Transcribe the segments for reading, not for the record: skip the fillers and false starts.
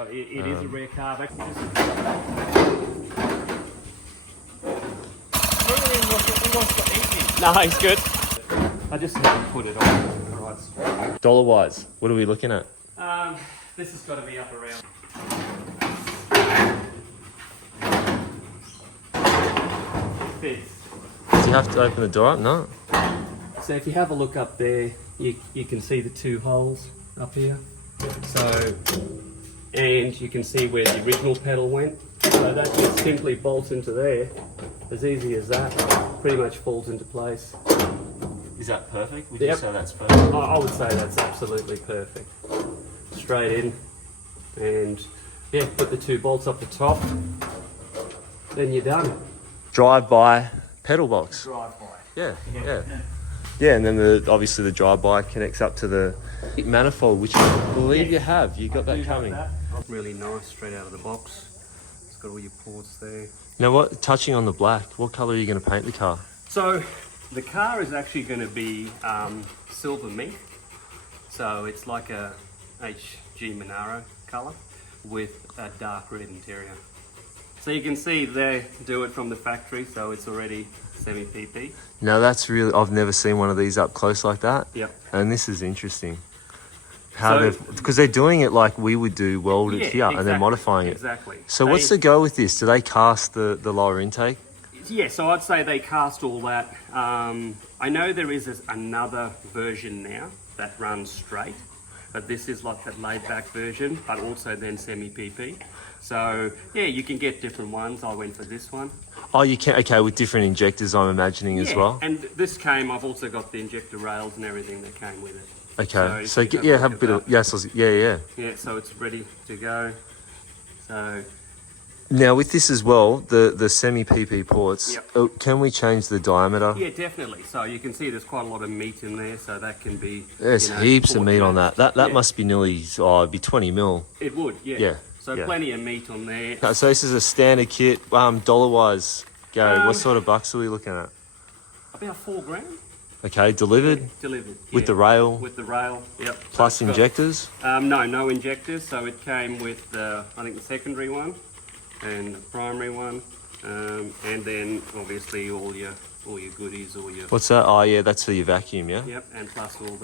So it is a rare carb. Actually, He wants to eat me. no, he's good. I just haven't put it on the right spot. Dollar-wise, what are we looking at? This has got to be up around. This. Do you have to open the door up? No. So if you have a look up there, you can see the two holes up here. So, and you can see where the original pedal went. So that just simply bolts into there, as easy as that. Pretty much falls into place. Is that perfect? Would Yep. you say that's perfect? I would say that's absolutely perfect. Straight in, and yeah, put the two bolts up the top, then you're done. Drive-by pedal box. Drive by. Yeah, yeah. Yeah, and then obviously the drive-by connects up to the manifold, which I believe you have. You got that coming. Really nice, straight out of the box. It's got all your ports there. Now, what? Touching on the black, what colour are you going to paint the car? So the car is actually going to be silver mink. So it's like a HG Monaro colour with a dark red interior. So you can see they do it from the factory, so it's already semi-PP. Now that's really, I've never seen one of these up close like that. Yep. And this is interesting. How because they're doing it like we would do welded here, and they're modifying it. Exactly. So what's the go with this? Do they cast the lower intake? Yeah, so I'd say they cast all that. I know there is another version now that runs straight, but this is like that laid back version, but also then semi-PP. So yeah, you can get different ones. I went for this one. Oh, you can, okay, with different injectors, I'm imagining as well. And this came, I've also got the injector rails and everything that came with it. Okay, so yeah, have a bit of, yes, yeah. Yeah, so it's ready to go. So now with this as well, the semi-PP ports, Yep. Can we change the diameter? yeah, definitely. So you can see there's quite a lot of meat in there, so that can be. There's heaps of meat on that. That must be nearly, it'd be 20 mil. It would, yeah. Yeah. So plenty of meat on there. Okay, so this is a standard kit. Dollar-wise, Gary, what sort of bucks are we looking at? About $4,000. Okay, delivered? Delivered. With the rail? With the rail, yep. Plus So it's injectors? got, no injectors. So it came with, I think, the secondary one and the primary one. And then obviously all your goodies, all your... What's that? Oh yeah, that's for your vacuum, yeah? Yep, and plus all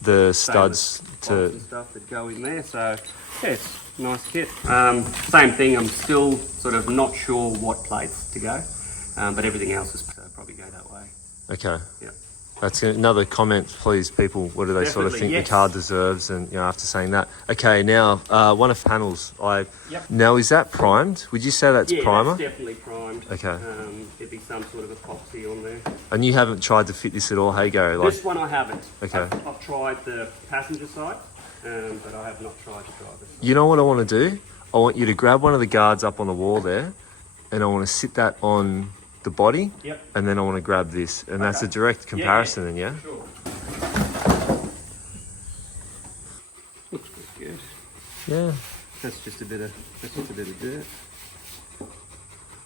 the studs and stuff that go in there. So yeah, it's a nice kit. Same thing, I'm still sort of not sure what plates to go, but everything else is probably go that way. Okay. Yeah. That's another comment, please, people. What do they sort of think the car deserves? And after saying that, okay, now one of panels. Now is that primed? Would you say that's primer? That's definitely primed. Okay. There'd be some sort of epoxy on there. And you haven't tried to fit this at all, hey Gary? This one I haven't. Okay. I've tried the passenger side, but I have not tried to drive it. You know what I want to do? I want you to grab one of the guards up on the wall there, and I want to sit that on the body, and then I want to grab this, and that's a direct comparison, then, yeah? Sure. Looks pretty good. Yeah. That's just a bit of dirt.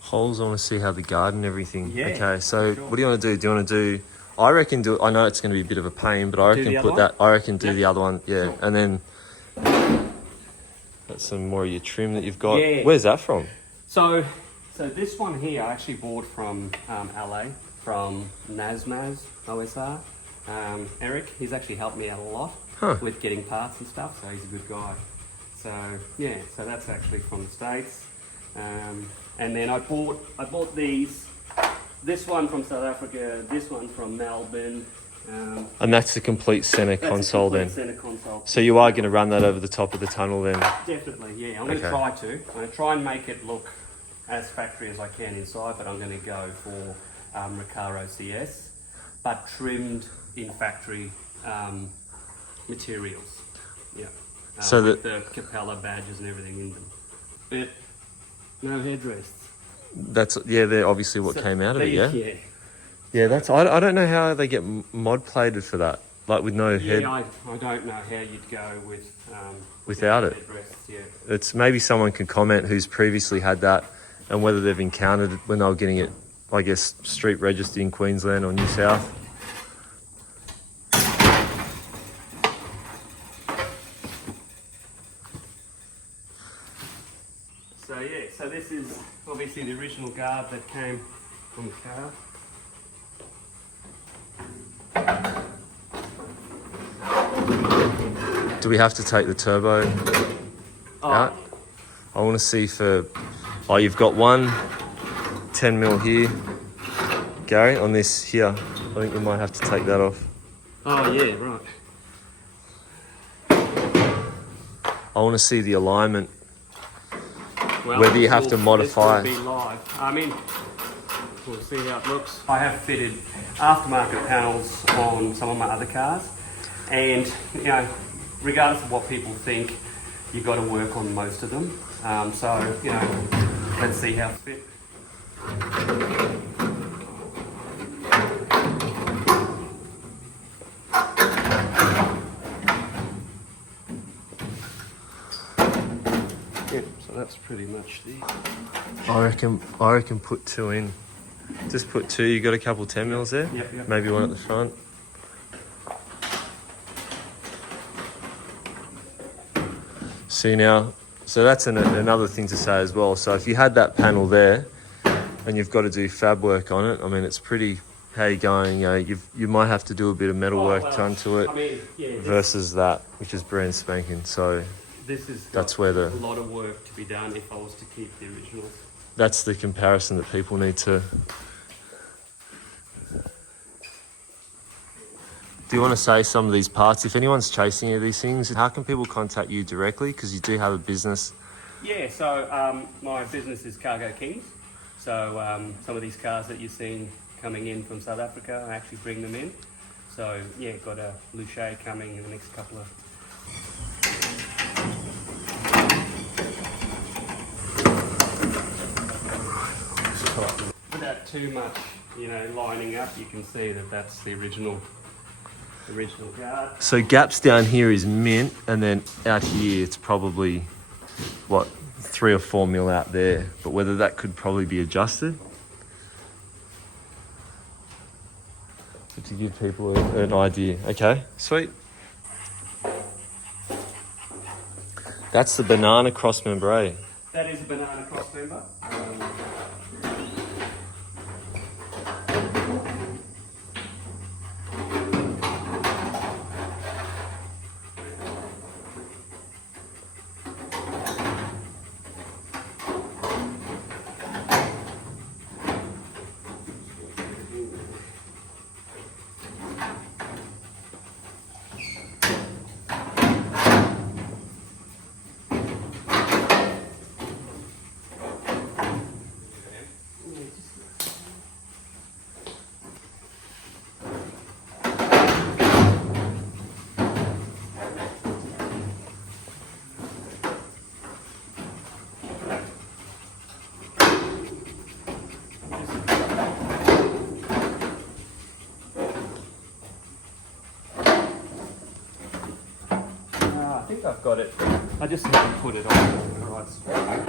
Holes, I want to see how the guard and everything. Yeah, okay, so sure. what do you want to do? Do you want to do? I reckon do. I know it's going to be a bit of a pain, but I reckon put that. I reckon do the other one, yeah, Sure. and then that's some more of your trim that you've got. Yeah. Where's that from? So this one here I actually bought from LA, from Nazmaz OSR. Eric, he's actually helped me out a lot with getting parts and stuff, so he's a good guy. So yeah, so that's actually from the States. And then I bought these. This one from South Africa, this one from Melbourne. And that's the complete center console then. Center console. So you are going to run that over the top of the tunnel then? Definitely, yeah. I'm going to try to. I'm going to try and make it look as factory as I can inside, but I'm going to go for Recaro CS, but trimmed in factory materials. Yeah. So with the Capella badges and everything in them. But no headrests. That's they're obviously what came out of it, yeah? Yeah. Yeah, that's I don't know how they get mod plated for that, like with no head. Yeah, I don't know how you'd go with without it. Headrests, yeah. It's maybe someone can comment who's previously had that and whether they've encountered it when they were getting it, I guess, street registered in Queensland or New South. So yeah, so this is obviously the original guard that came from the car. Do we have to take the turbo out? I want to see for... Oh, you've got one 10mm here, Gary, on this here. I think you might have to take that off. Oh yeah, right. I want to see the alignment. Well, whether you have to modify. This will be live. I mean, we'll see how it looks. I have fitted aftermarket panels on some of my other cars, and you know, regardless of what people think, you've got to work on most of them. So you know, let's see how it fits. That's pretty much the... I reckon put 2 in. Just put 2. You got a couple 10mm there? Yep. Maybe one at the front. See now, so that's another thing to say as well. So if you had that panel there and you've got to do fab work on it, I mean, it's pretty... How you going? You know, you might have to do a bit of metal work done to it, I mean, yeah, versus that, which is brand spanking. So that's where a lot of work to be done if I was to keep the originals. That's the comparison that people need to... Do you want to say some of these parts? If anyone's chasing any of these things, how can people contact you directly? Because you do have a business. Yeah, so my business is Cargo Kings. So some of these cars that you've seen coming in from South Africa, I actually bring them in. So yeah, got a Luche coming in the next couple of... Without too much, you know, lining up, you can see that that's the original guard. So gaps down here is mint, and then out here it's probably, what, 3 or 4mm out there. But whether that could probably be adjusted. So to give people an idea. Okay, sweet. That's the banana cross member, eh? That is a banana cross member. I think I've got it. I just have to put it on the right spot.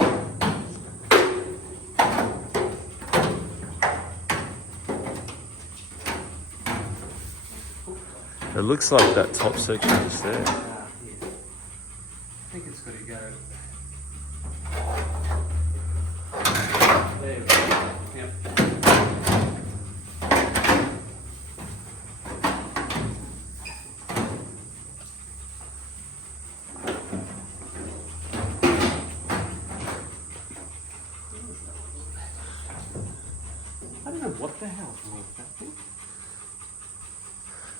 It looks like that top section is there. Yeah. I think it's got to go. There we go. Yep. I don't know what the hell's wrong with that thing.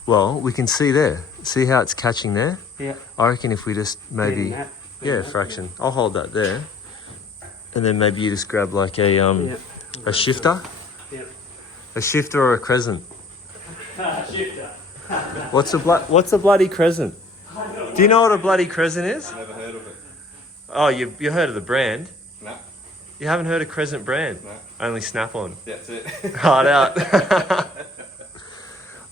Well, we can see there. See how it's catching there? Yeah. I reckon if we just maybe... Yeah, fraction. I'll hold that there. And then maybe you just grab like a shifter? Yeah. A shifter or a crescent? Shifter. What's a bloody crescent? Do you know what a bloody crescent is? Never heard of it. Oh, you heard of the brand? No. You haven't heard of Crescent brand? No. Only Snap-on. That's it. Hard out.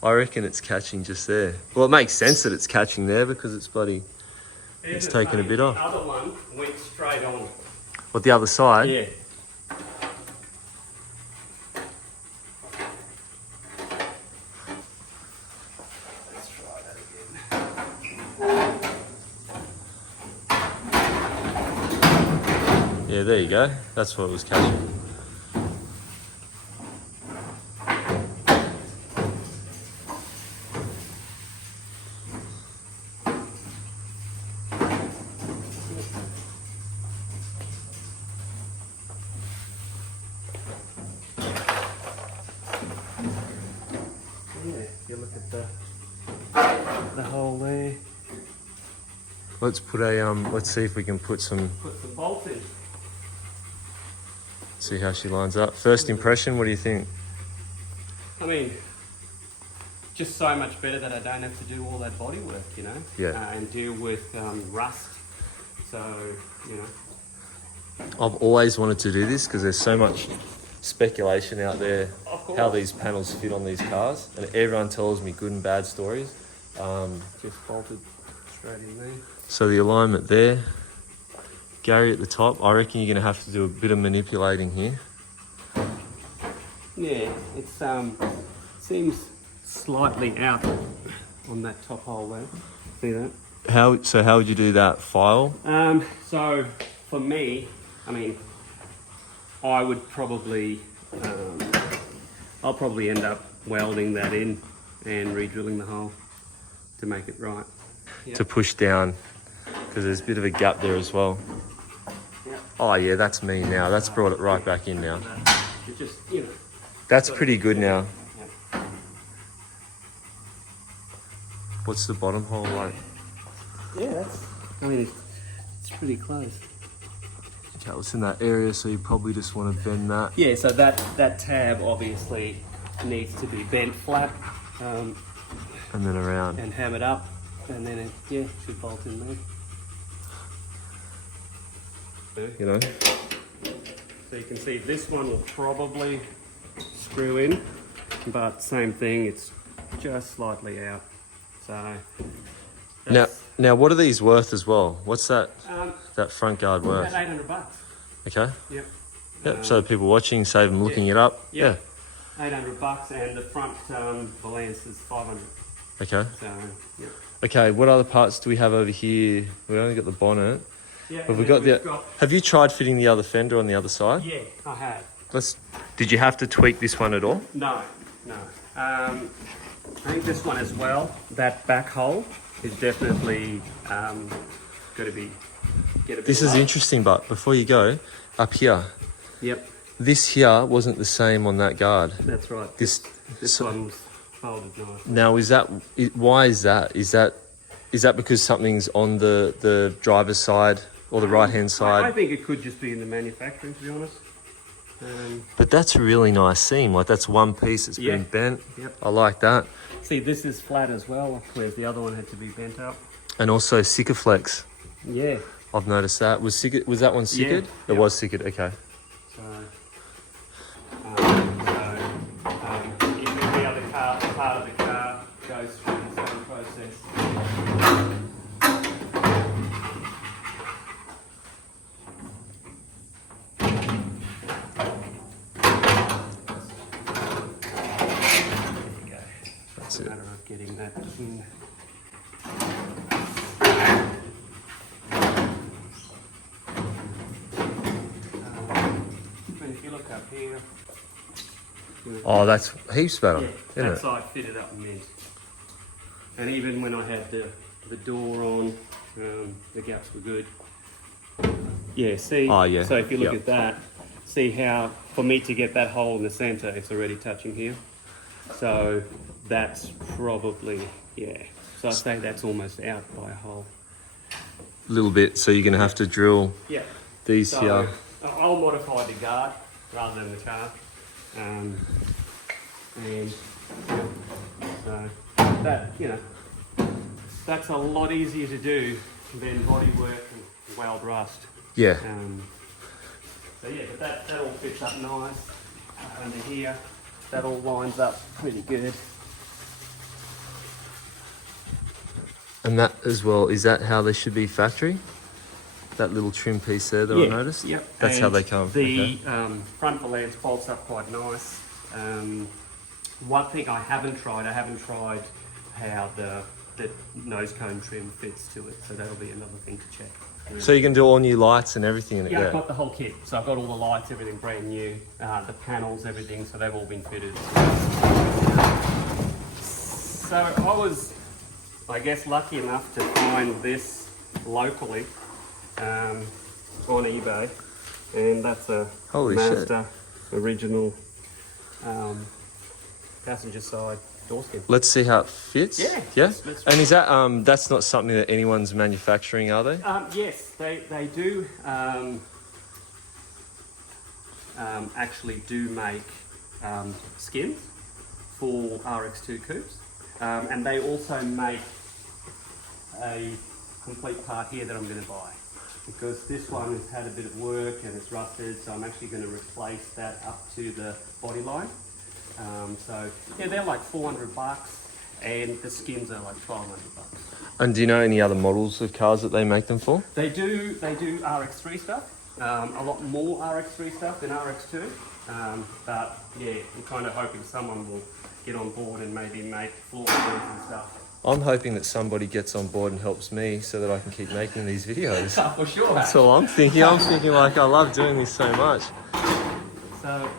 I reckon it's catching just there. Well, it makes sense that it's catching there because it's bloody... It's taken a bit off. The other one went straight on. What, the other side? Yeah. Let's try that again. Yeah, there you go. That's what it was catching. Yeah, you look at the hole there. Let's put a let's see if we can put some. Put some bolts in. See how she lines up. First impression, what do you think? I mean, just so much better that I don't have to do all that body work, you know? Yeah. And deal with rust. So, you know. I've always wanted to do this because there's so much speculation out there Of course. how these panels fit on these cars, and everyone tells me good and bad stories. Just bolted straight in there. So the alignment there, Gary at the top, I reckon you're going to have to do a bit of manipulating here. Yeah, it's seems slightly out on that top hole there. See that? How would you do that? File? So for me, I mean, I would probably, I'll probably end up welding that in and re-drilling the hole to make it right. Yep. To push down, because there's a bit of a gap there as well. Yep. Oh yeah, that's me now. That's brought it right back in now. It just, you know. That's pretty good now. Yep. What's the bottom hole like? Yeah, that's, I mean, it's pretty close. Okay, it's in that area, so you probably just want to bend that. Yeah, so that tab obviously needs to be bent flat And then around. and hammered up, and then it should bolt in there. You know? So you can see this one will probably screw in, but same thing, it's just slightly out. So Now what are these worth as well? What's that that front guard worth? about $800. Okay. Yep. Yep. So people watching, save them looking it up. Yeah. $800, and the front valance is $500. Okay. So yeah. Okay. What other parts do we have over here? We only got the bonnet. Yeah. Have we and got then the? Have you tried fitting the other fender on the other side? Yeah, I have. Did you have to tweak this one at all? No. I think this one as well. That back hole is definitely got to be get a bit. This is low. interesting, but before you go, up here, Yep, this here wasn't the same on that guard. that's right. This One's folded nice. now why is that? Is that because something's on the driver's side or the right hand side? I think it could just be in the manufacturing, to be honest. But that's a really nice seam. Like that's one piece that's been bent. Yep. I like that. See, this is flat as well, whereas the other one had to be bent up. And also Sikaflex. Yeah. I've noticed that. Was that one sickered? Yeah. It was sickered. Okay. So, if every other part of the car goes through the same process. It's a matter of getting that in. And if you look up here, Oh, that's heaps better, yeah, isn't that it? side fitted up mint. And even when I had the door on, the gaps were good. Yeah, see? Oh, yeah. So if you look Yep. at that, see how, for me to get that hole in the center, it's already touching here. So that's probably, yeah. So I say that's almost out by a hole. A little bit. So you're going to have to drill Yeah. these So here. I'll modify the guard rather than the car. And so that, you know, that's a lot easier to do than body work and weld rust. Yeah. So yeah, but that all fits up nice under here. That all lines up pretty good. And that as well, is that how they should be factory? That little trim piece there that I noticed? Yep. That's how And they come. The Okay. front valance bolts up quite nice. One thing I haven't tried how the nose cone trim fits to it, so that'll be another thing to check. So you can do all new lights and everything in it. Yeah, Yeah. I've got the whole kit. So I've got all the lights, everything brand new, the panels, everything, so they've all been fitted. So I was, I guess, lucky enough to find this locally on eBay, and that's a Holy Mazda original passenger side door skin. Let's see how it fits. Yeah. Yeah. Let's And is that that's not something that anyone's manufacturing, are they? Yes, they do actually do make skins for RX2 coupes, and they also make a complete part here that I'm going to buy, because this one has had a bit of work and it's rusted, so I'm actually going to replace that up to the body line. So yeah, they're like $400, and the skins are like $1,200. And do you know any other models of cars that they make them for? They do RX3 stuff, a lot more RX3 stuff than RX2, but yeah, I'm kind of hoping someone will get on board and maybe make full skins and stuff. I'm hoping that somebody gets on board and helps me so that I can keep making these videos. For sure. That's all I'm thinking. I'm thinking like I love doing this so much. So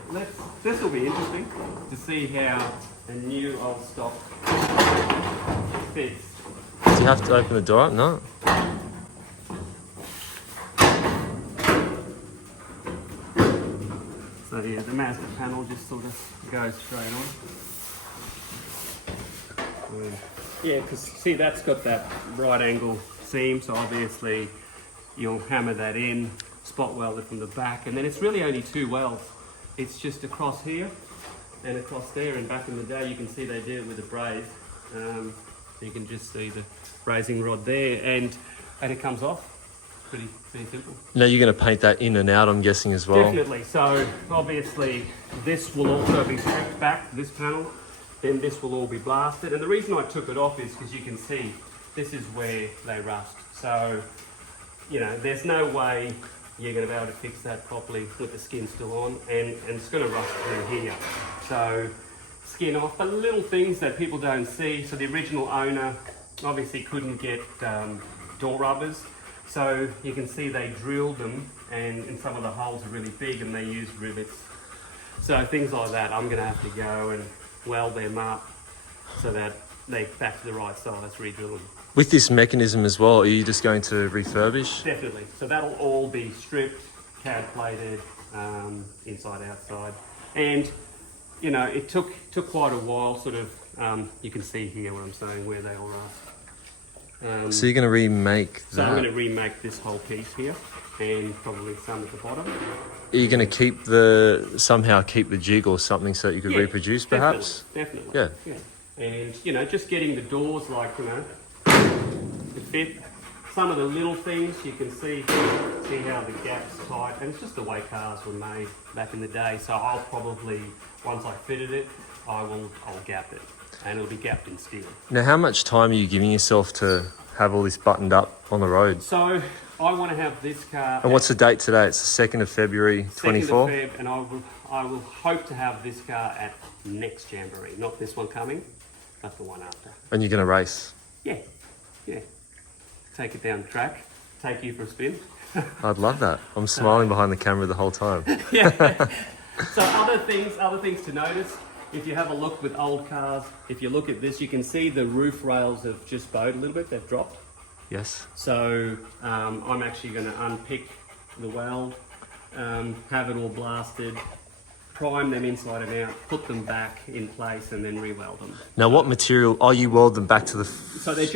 this will be interesting to see how the new old stock fits. Do you have to open the door up? No. So yeah, the Mazda panel just sort of goes straight on. Yeah, because see, that's got that right angle seam, so obviously you'll hammer that in, spot weld it from the back, and then it's really only 2 welds. It's just across here and across there, and back in the day you can see they did it with a braze. So you can just see the brazing rod there, and it comes off. Pretty simple. Now you're going to paint that in and out, I'm guessing, as well. Definitely. So obviously this will also be stripped back, this panel, then this will all be blasted. And the reason I took it off is because you can see this is where they rust. So, you know, there's no way you're going to be able to fix that properly with the skin still on, and it's going to rust through here. So skin off, but little things that people don't see. So the original owner obviously couldn't get door rubbers. So you can see they drilled them, and some of the holes are really big, and they used rivets. So things like that, I'm going to have to go and weld them up so that they're back to the right size, re-drill them. With this mechanism as well, are you just going to refurbish? Definitely. So that'll all be stripped, CAD plated, inside, outside. And, you know, it took quite a while, sort of, you can see here what I'm saying, where they all rust. So you're going to remake that? So I'm going to remake this whole piece here, and probably some at the bottom. Are you going to keep somehow keep the jig or something so that you could reproduce, perhaps? Definitely. Yeah. And, you know, just getting the doors, like, you know, to fit. Some of the little things you can see how the gap's tight, and it's just the way cars were made back in the day. So I'll probably, once I fitted it, I'll gap it, and it'll be gapped in steel. Now, how much time are you giving yourself to have all this buttoned up on the road? So I want to have this car. And what's the date today? It's the 2nd of February, 24? 2nd of Feb, and I will hope to have this car at next Jamboree, not this one coming, but the one after. And you're going to race? Yeah. Take it down the track, take you for a spin. I'd love that. I'm smiling behind the camera the whole time. Yeah. So other things to notice, if you have a look with old cars, if you look at this, you can see the roof rails have just bowed a little bit, they've dropped. Yes. So I'm actually going to unpick the weld, have it all blasted, prime them inside and out, put them back in place, and then re-weld them. Now, what material? Oh, you weld them back to the... So they're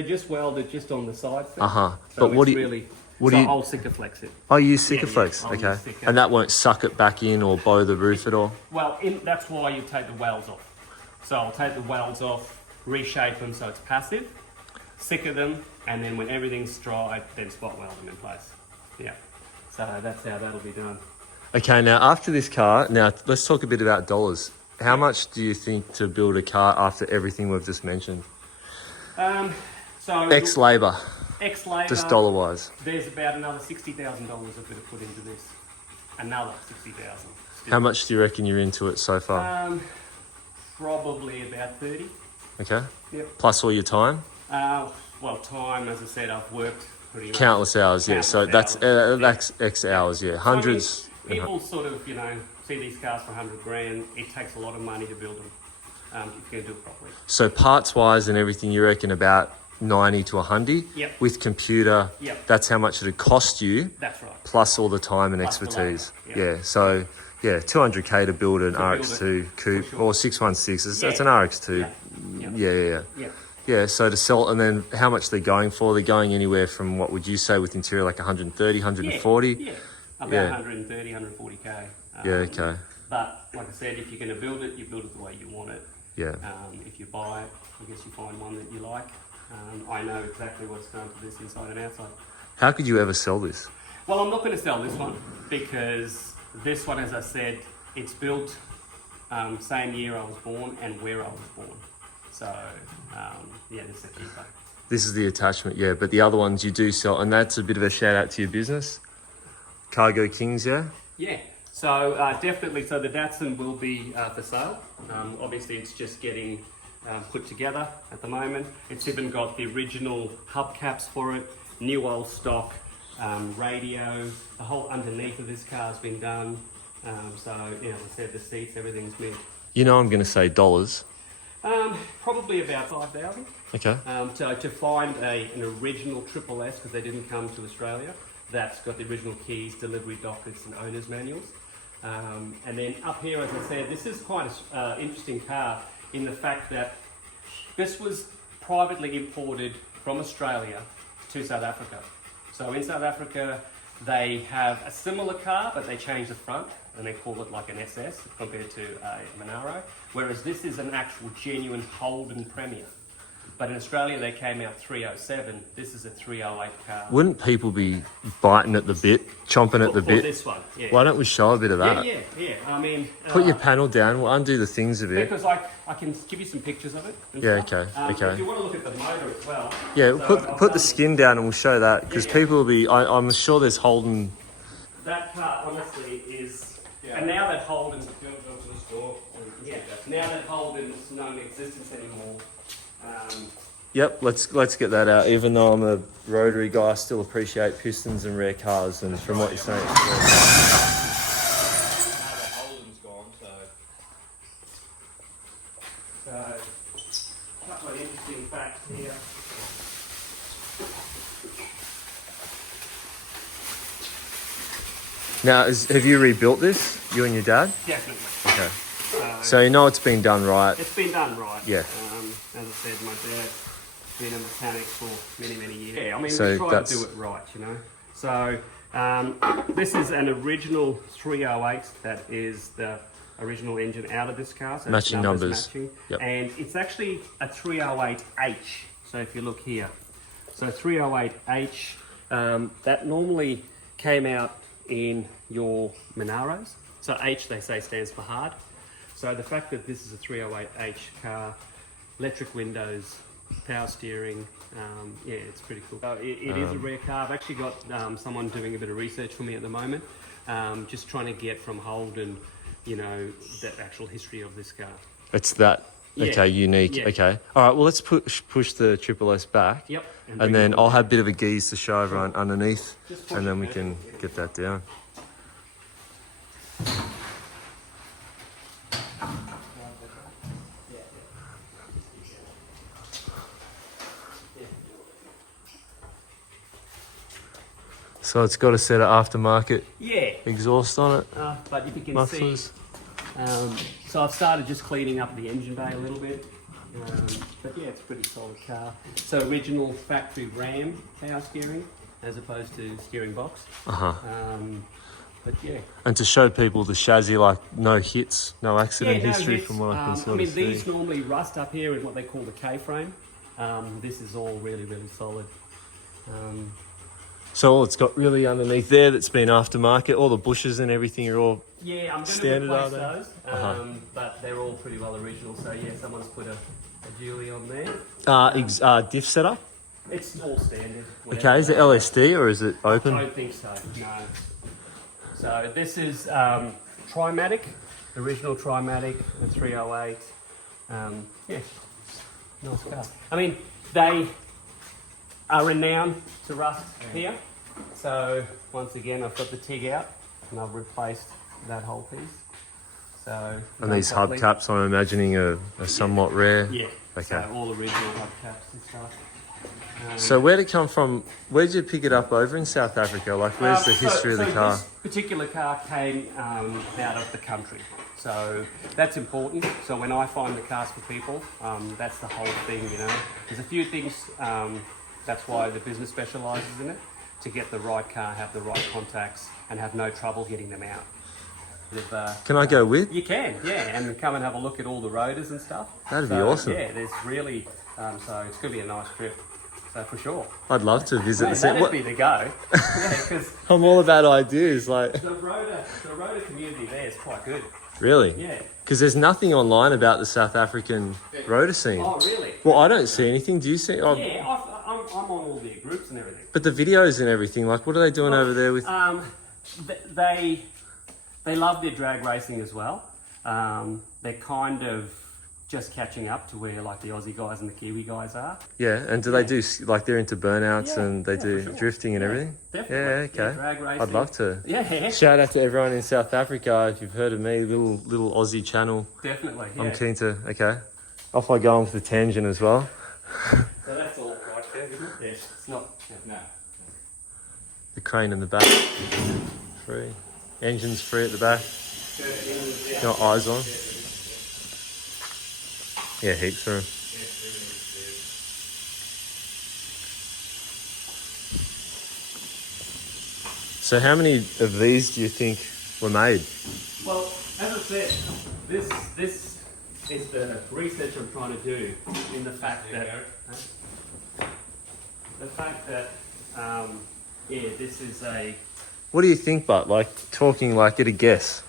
just welded just on the side. Uh-huh. So But what do you... Really, what do you... I'll Sikaflex it. Oh, you use Sikaflex? I'll Okay. use Sika. And that won't suck it back in or bow the roof at all? Well, that's why you take the welds off. So I'll take the welds off, reshape them so it's passive, Sika them, and then when everything's dry, then spot weld them in place. Yeah. So that's how that'll be done. Okay, now after this car, now let's talk a bit about dollars. How much do you think to build a car after everything we've just mentioned? So Ex-labour, Ex-labour, just dollar-wise. there's about another $60,000 I've got to put into this. Another $60,000. How much do you reckon you're into it so far? Probably about 30. Okay. Yep. Plus all your time? Well, time, as I said, I've worked pretty much. Countless hours, yeah. So Countless that's X hours, yeah. Hundreds. So, I mean, people sort of, see these cars for 100 grand. It takes a lot of money to build them if you're going to do it properly. So parts wise and everything, you reckon about 90 to 100? Yep. With computer, Yep. that's how much it'd cost you. That's right. Plus all the time and Plus the expertise. labour, Yeah. So, yeah, 200K to build an RX2 coupe sure. or 616. Yeah. That's an RX2. Yeah. Yeah. Yeah, so to sell, and then how much they're going for? They're going anywhere from, what would you say, with interior, like 130, 140? Yeah. About Yeah. 130, 140K. Yeah, okay. But like I said, if you're going to build it, you build it the way you want it. Yeah. If you buy it, I guess you find one that you like. I know exactly what's done to this inside and outside. How could you ever sell this? Well, I'm not going to sell this one because this one, as I said, it's built same year I was born and where I was born. So, yeah, this is a keeper. This is the attachment, yeah, but the other ones you do sell, and that's a bit of a shout out to your business. Cargo Kings, yeah? Yeah, so definitely, so the Datsun will be for sale. Obviously, it's just getting put together at the moment. It's even got the original hubcaps for it, new old stock, radio, the whole underneath of this car's been done. So, as I said, the seats, everything's mint. You know I'm going to say dollars. Probably about 5,000. Okay. To find an original Triple S, because they didn't come to Australia, that's got the original keys, delivery dockets and owner's manuals. And then up here, as I said, this is quite an interesting car in the fact that this was privately imported from Australia to South Africa. So in South Africa, they have a similar car, but they change the front and they call it like an SS compared to a Monaro, whereas this is an actual genuine Holden Premier. But in Australia, they came out 307. This is a 308 car. Wouldn't people be biting at the bit, chomping at the For bit? this one, yeah. Why don't we show a bit of that? Yeah. I mean... Put your panel down, we'll undo the things a bit. Because I can give you some pictures of it. Yeah, stuff. okay. If you want to look at the motor as well. Yeah, so put the skin down and we'll show that, because people will be, I'm sure there's Holden. That car, honestly, is... And now that Holden's... now that Holden's no existence anymore... Yep, let's get that out. Even though I'm a rotary guy, I still appreciate pistons and rare cars, and from what you're saying. Now that Holden's gone, So, a couple of interesting facts here. Now, have you rebuilt this, you and your dad? Definitely. Okay. So you know it's been done right. It's been done right. Yeah. As I said, my dad's been a mechanic for many, many years. Yeah, I mean, So we try that's- to do it right, So, this is an original 308. That is the original engine out of this car. So it's Matching numbers. Matching. Yep. And it's actually a 308H. So if you look here. So 308H, that normally came out in your Monaros. So H, they say, stands for hard. So the fact that this is a 308H car, electric windows, power steering, yeah, it's pretty cool. So it is a rare car. I've actually got someone doing a bit of research for me at the moment, just trying to get from Holden, the actual history of this car. It's that, okay, unique, Yeah. okay. All right, well, let's push the Triple S back. Yep. And then I'll have a bit of a geese to show everyone underneath, Just push and then it we back. can get that down. So it's got a set of aftermarket Yeah. exhaust on it, But if you can mufflers. see, so I've started just cleaning up the engine bay a little bit. But yeah, it's a pretty solid car. So original factory Ram power steering as opposed to steering box. But yeah. And to show people the chassis, like no hits, no accident no history hits. from what I can I sort mean, of see. these normally rust up here in what they call the K-frame. This is all really, really solid. So all it's got really underneath there that's been aftermarket, all the bushes and everything are all... Yeah, I'm going to Standard, replace are they? those, but they're all pretty well original. So yeah, someone's put a Julie on there. diff setup? It's all standard. Okay, is it LSD or is it I open? don't think so, no. So this is Trimatic, original Trimatic, the 308. Yeah, nice car. I mean, they are renowned to rust here. So once again, I've got the TIG out and I've replaced that whole piece. So And these hubcaps, I'm imagining, are somewhat rare. Yeah. Okay. So all original hubcaps and stuff. So where'd it come from? Where did you pick it up over in South Africa? Like, where's the history of the car? This particular car came out of the country. So that's important. So when I find the cars for people, that's the whole thing, you know. There's a few things, that's why the business specialises in it, to get the right car, have the right contacts, and have no trouble getting them out. Can I go with? You can, yeah, and come and have a look at all the rotors and stuff. That'd be awesome. Yeah, there's really, so it's going to be a nice trip. So for sure. I'd love to visit the set. That'd be the go. Yeah, because I'm all about ideas. Like the rotor community there is quite good. Really? Yeah. Because there's nothing online about the South African rotor scene. Oh, really? Well, I don't see anything. Do you see? Oh, yeah, I'm on all their groups and everything. But the videos and everything, like, what are they doing over there with? They love their drag racing as well. They're kind of just catching up to where like the Aussie guys and the Kiwi guys are. Yeah, and do they do, like, they're into burnouts and they do for sure. drifting and everything? Definitely. Yeah, okay. Yeah, drag racing. I'd love to. Yeah. Shout out to everyone in South Africa. If you've heard of me, little Aussie channel. Definitely, yeah. I'm keen to, okay. Off I go on with the tangent as well. So that's all right there, isn't it? Yes. It's not, no. The crane in the back. Free. Engine's free at the back. Got eyes on. Yeah, heaps through. So how many of these do you think were made? Well, as I said, this is the research I'm trying to do in the fact that this is a. What do you think, but like talking like at a guess,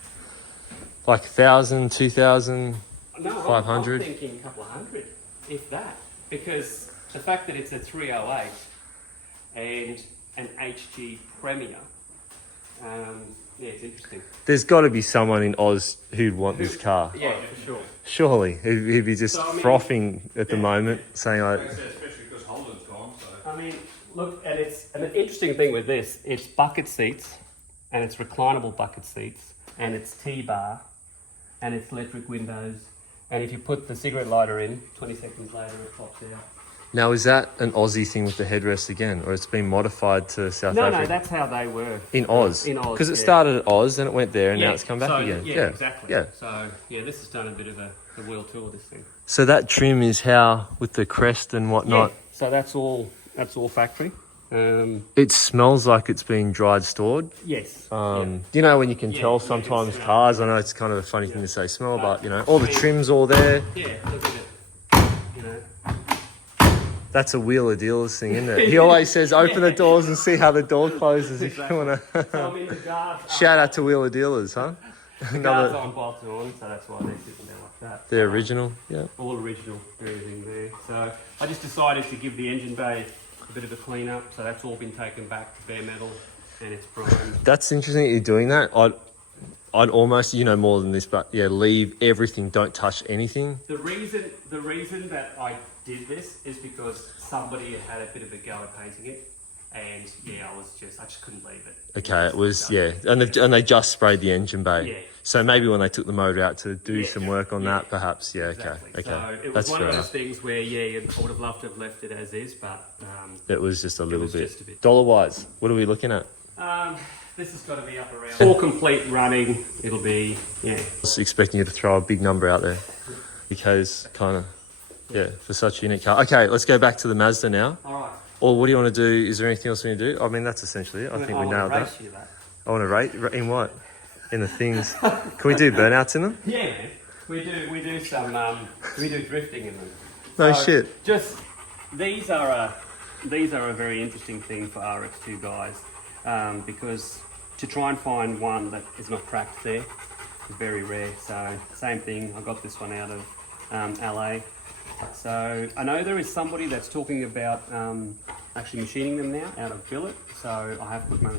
like 1,000, 2,000, No, 500? I'm thinking a couple of hundred, if that, because the fact that it's a 308 and an HG Premier, yeah, it's interesting. There's got to be someone in Oz who'd want this car. Yeah, for sure. Surely, he'd be just frothing at the moment, saying like, Especially because Holland's gone. So. I mean, look, and it's an interesting thing with this. It's bucket seats, and it's reclinable bucket seats, and it's T-bar, and it's electric windows, and if you put the cigarette lighter in, 20 seconds later it pops out. now is that an Aussie thing with the headrest again, or it's been modified to South Africa? No, that's how they were. In Oz? In Oz, because it yeah. started at Oz, then it went there, and now it's come back so, again. Yeah, exactly. Yeah. So, yeah, this has done a bit of a world tour, this thing. So that trim is how, with the crest and whatnot, Yeah, so that's all factory. it smells like it's been dried stored. Yes. You know when you can Yeah, tell you can sometimes smell. cars, I know it's kind of a funny thing to say smell, but you know, all the trim's all there. Yeah, look at it. You know. That's a wheeler dealer's thing, isn't it? He always says open the doors and see how the door closes if you want to. So, I mean, the guards Shout out to wheeler dealers, huh? The guards aren't bolted on, so that's why they're sitting there like that. The original, yeah. All original, everything there. So I just decided to give the engine bay a bit of a clean up. So that's all been taken back to bare metal and it's primed. That's interesting that you're doing that. I'd almost, you know more than this, but yeah, leave everything, don't touch anything. The reason that I did this is because somebody had a bit of a go at painting it. And yeah, I just couldn't leave it. Okay, it was, yeah. And they just sprayed the engine bay. Yeah. So maybe when they took the motor out to do some work on that, perhaps, yeah, Exactly. okay. So it was That's one fair of those enough. things where, yeah, I would have loved to have left it as is, but It was just a little was bit. just a bit. Dollar-wise, what are we looking at? this has got to be up around. All complete running, it'll be, yeah. I was expecting you to throw a big number out there because kind of, yeah, for such a unique car. Okay, let's go back to the Mazda now. All right. Or what do you want to do? Is there anything else we need to do? I mean, that's essentially it. I think we nailed that. I want to rate in what? In the things. Can we do burnouts in them? Yeah, man. We do some we do drifting in them. No So, shit. Just these are a very interesting thing for RX2 guys because to try and find one that is not cracked there is very rare. So same thing. I got this one out of LA. So I know there is somebody that's talking about actually machining them now out of billet. So I have put my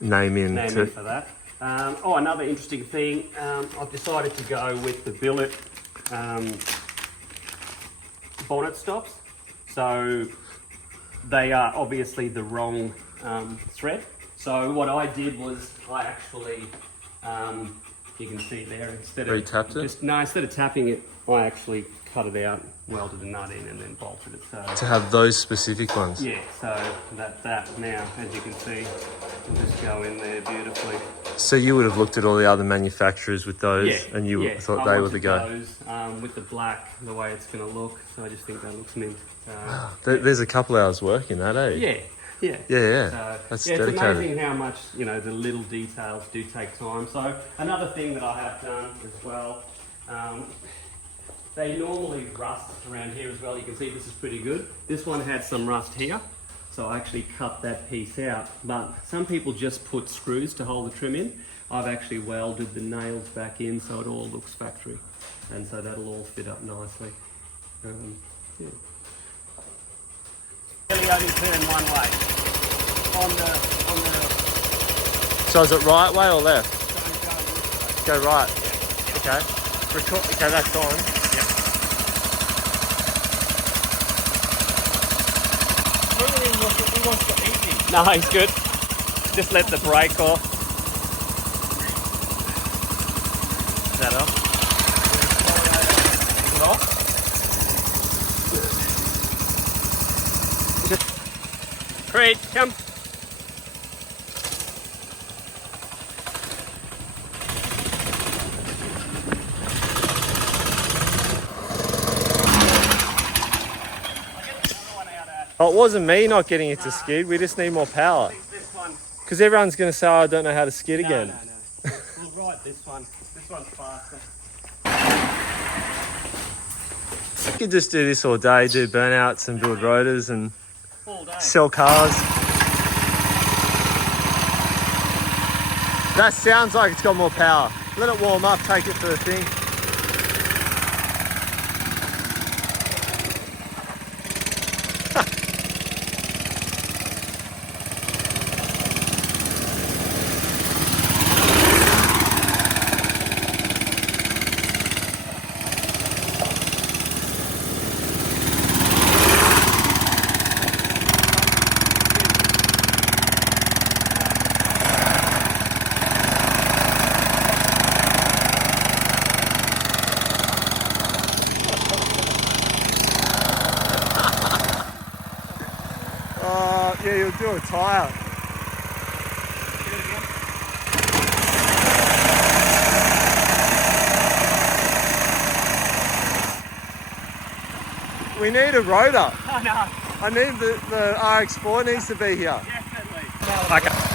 Name in for that. Another interesting thing. I've decided to go with the billet bonnet stops. So they are obviously the wrong thread. So what I did was I actually, you can see there, instead of tapping it, I actually cut it out, welded a nut in, and then bolted it. So To have those specific ones. yeah, so that now, as you can see, will just go in there beautifully. So you would have looked at all the other manufacturers with those, and you thought they were the go. Those, with the black, the way it's going to look. So I just think that looks mint. There's a couple hours work in that, eh? Yeah. Yeah. So, That's it's dedicated. amazing how much, the little details do take time. So another thing that I have done as well, they normally rust around here as well. You can see this is pretty good. This one had some rust here, so I actually cut that piece out. But some people just put screws to hold the trim in. I've actually welded the nails back in so it all looks factory, and so that'll all fit up nicely. Yeah. Really only turn one way. On the So is it right way or left? don't Go right. Yeah. Okay. Okay, that's on. Yeah. He wants to eat me. No, he's good. Just let the brake off. Is that off? Is it off? Creed, come. Oh, it wasn't me not getting it to skid. We just need more power. This one. Because everyone's going to say, I don't know how to skid again. No. We'll ride this one. This one's faster. You could just do this all day, do burnouts and build rotors and All day. sell cars. That sounds like it's got more power. Let it warm up, take it for the thing. Yeah, you'll do a tyre. We need a rotor. Oh, no. I need the RX4 needs to be here. Definitely. Okay.